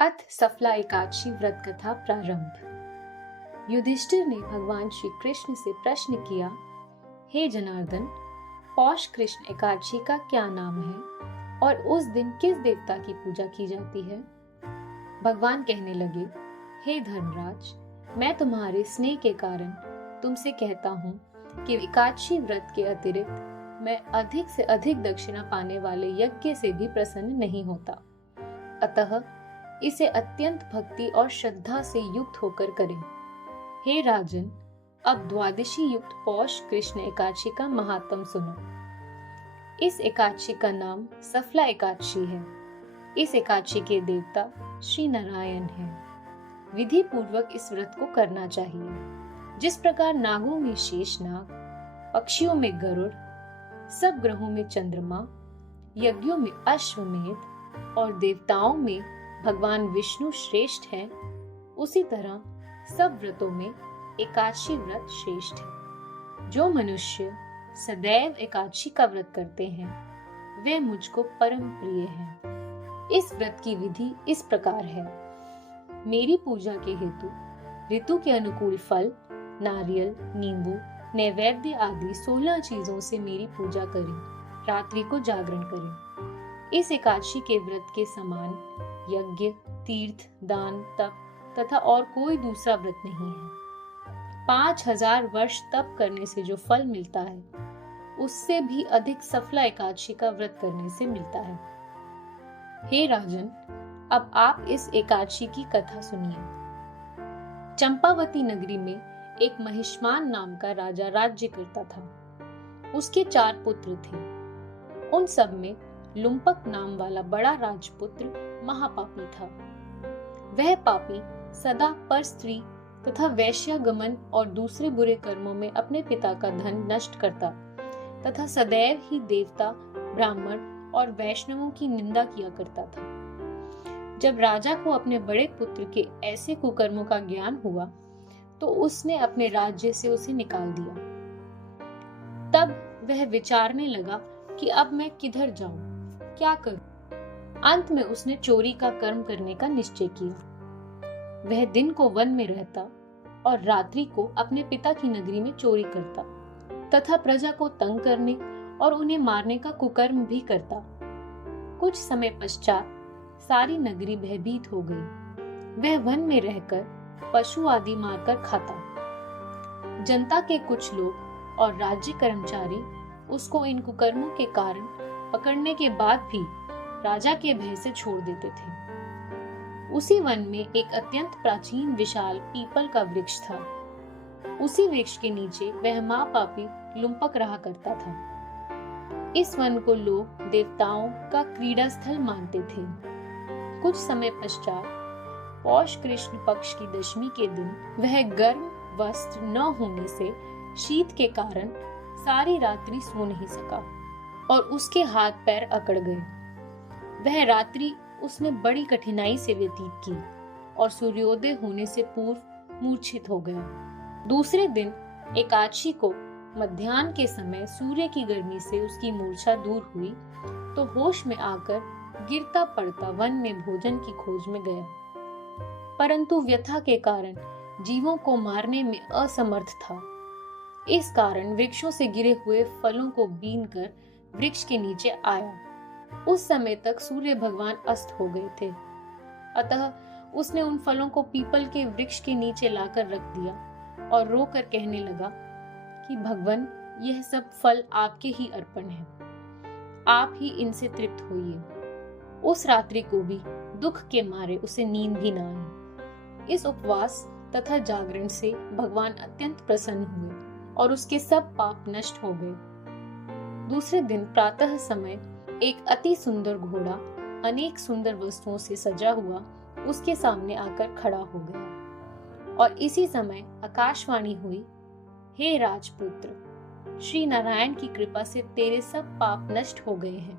अथ सफला एकादशी व्रत कथा प्रारंभ। युधिष्ठिर ने भगवान श्री कृष्ण से प्रश्न किया, हे जनार्दन, पौष कृष्ण एकादशी का क्या नाम है और उस दिन किस देवता की पूजा की जाती है? भगवान कहने लगे, हे धर्मराज, मैं तुम्हारे स्नेह के कारण तुमसे कहता हूँ कि एकादशी व्रत के अतिरिक्त मैं अधिक से अधिक दक्षिणा पाने वाले यज्ञ से भी प्रसन्न नहीं होता। अतः इसे अत्यंत भक्ति और श्रद्धा से युक्त होकर करें। हे राजन, अब द्वादशी युक्त पौष कृष्ण एकादशी का महात्म सुनो। इस एकादशी का नाम सफला एकादशी है। इस एकादशी के देवता श्री नारायण हैं। विधि पूर्वक इस व्रत को करना चाहिए। जिस प्रकार नागों में शेषनाग, पक्षियों में गरुड़, सब ग्रहों में चंद्रमा, यज्ञों में अश्वमेध और देवताओं में भगवान विष्णु श्रेष्ठ है, उसी तरह सब व्रतों में एकादशी व्रत श्रेष्ठ है। जो मनुष्य सदैव एकादशी का व्रत करते हैं वे मुझको परम प्रिय हैं। इस व्रत की विधि इस प्रकार है। मेरी पूजा के हेतु ऋतु के अनुकूल फल, नारियल, नींबू, नैवेद्य आदि 16 चीजों से मेरी पूजा करें। रात्रि को जागरण करें। इस एकादशी के व्रत के समान यज्ञ, तीर्थ, दान, तप तथा और कोई दूसरा व्रत नहीं है। 5000 वर्ष तप करने से जो फल मिलता है उससे भी अधिक सफला एकादशी का व्रत करने से मिलता है। हे राजन, अब आप इस एकादशी की कथा सुनिए। चंपावती नगरी में एक महिष्मान नाम का राजा राज्य करता था। उसके 4 पुत्र थे। उन सब में लुम्पक नाम वाला बड़ा राजपुत्र महापापी था। वह पापी सदा पर स्त्री तथा वैश्यागमन और दूसरे बुरे कर्मों में अपने पिता का धन नष्ट करता तथा सदैव ही देवता, ब्राह्मण और वैष्णवों की निंदा किया करता था। जब राजा को अपने बड़े पुत्र के ऐसे कुकर्मों का ज्ञान हुआ तो उसने अपने राज्य से उसे निकाल दिया। तब वह विचारने लगा कि अब मैं किधर जाऊं, क्या करूं? अंत में उसने चोरी का कर्म करने का निश्चय किया। वह दिन को वन में रहता और रात्रि को अपने पिता की नगरी में चोरी करता तथा प्रजा को तंग करने और उन्हें मारने का कुकर्म भी करता। कुछ समय पश्चात सारी नगरी भयभीत हो गई। वह वन में रहकर पशु आदि मारकर खाता। जनता के कुछ लोग और राज्य कर्मचारी उसको इन कुकर्मों के कारण पकड़ने के बाद भी राजा के भय से छोड़ देते थे। उसी वन में एक अत्यंत प्राचीन विशाल पीपल का वृक्ष था। उसी वृक्ष के नीचे वह महापापी लुम्पक रहा करता था। इस वन को लोग देवताओं का क्रीड़ा स्थल मानते थे। कुछ समय पश्चात पौष कृष्ण पक्ष की दशमी के दिन वह गर्म वस्त्र न होने से शीत के कारण सारी रात्रि सो नहीं सका और उसके हाथ पैर अकड़ गए। वह रात्रि उसने बड़ी कठिनाई से व्यतीत की और सूर्योदय होने से पूर्व मूर्छित हो गया। दूसरे दिन एकादशी को मध्याह्न के समय सूर्य की गर्मी से उसकी मूर्छा दूर हुई तो होश में आकर गिरता पड़ता वन में भोजन की खोज में गया, परंतु व्यथा के कारण जीवों को मारने में असमर्थ था। इस कारण वृक्षों से गिरे हुए फलों को बीनकर वृक्ष के नीचे आया। उस समय तक सूर्य भगवान अस्त हो गए थे। अतः उसने उन फलों को पीपल के वृक्ष के नीचे लाकर रख दिया और रोकर कहने लगा कि भगवान, यह सब फल आपके ही अर्पण हैं। आप ही इनसे तृप्त होइए। उस रात्रि को भी दुख के मारे उसे नींद भी न आई। इस उपवास तथा जागरण से भगवान अत्यंत प्रसन्न हुए और उसके सब पाप नष्ट हो गए। दूसरे दिन प्रातः समय एक अति सुंदर घोड़ा अनेक सुंदर वस्तुओं से सजा हुआ उसके सामने आकर खड़ा हो गया और इसी समय आकाशवाणी हुई, हे राजपुत्र, श्री नारायण की कृपा से तेरे सब पाप नष्ट हो गए हैं।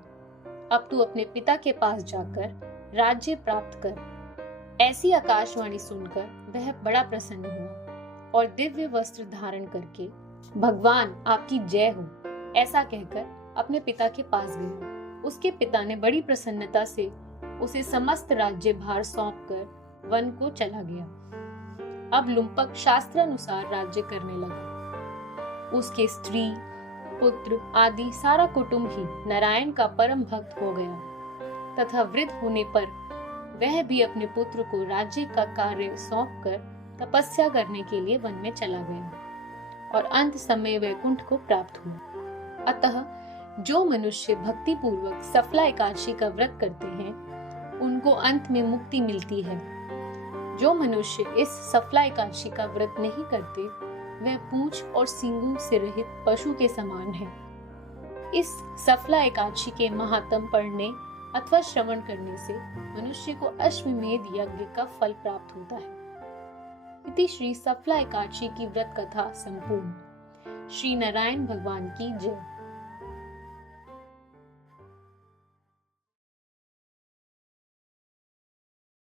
अब तू अपने पिता के पास जाकर राज्य प्राप्त कर। ऐसी आकाशवाणी सुनकर वह बड़ा प्रसन्न हुआ और दिव्य वस्त्र धारण करके भगवान आपकी जय हो ऐसा कहकर अपने पिता के पास गया। उसके पिता ने बड़ी प्रसन्नता से उसे समस्त राज्य भार सौंपकर वन को चला गया। अब लुम्पक शास्त्रानुसार राज्य करने लगा। उसके स्त्री, पुत्र आदि सारा कुटुंब ही नारायण का परम भक्त हो गया तथा वृद्ध होने पर वह भी अपने पुत्र को राज्य का कार्य सौंपकर तपस्या करने के लिए वन में चला गया और अंत समय वैकुंठ को प्राप्त हुआ। अतः जो मनुष्य भक्ति पूर्वक सफला एकादशी का व्रत करते हैं उनको अंत में मुक्ति मिलती है। जो मनुष्य इस सफला एकादशी का व्रत नहीं करते वह पूंछ और सींगों से रहित पशु के समान है। इस सफला एकादशी के महात्म पढ़ने अथवा श्रवण करने से मनुष्य को अश्वमेध यज्ञ का फल प्राप्त होता है। इति श्री सफला एकादशी की व्रत कथा संपूर्ण। श्री नारायण भगवान की जय।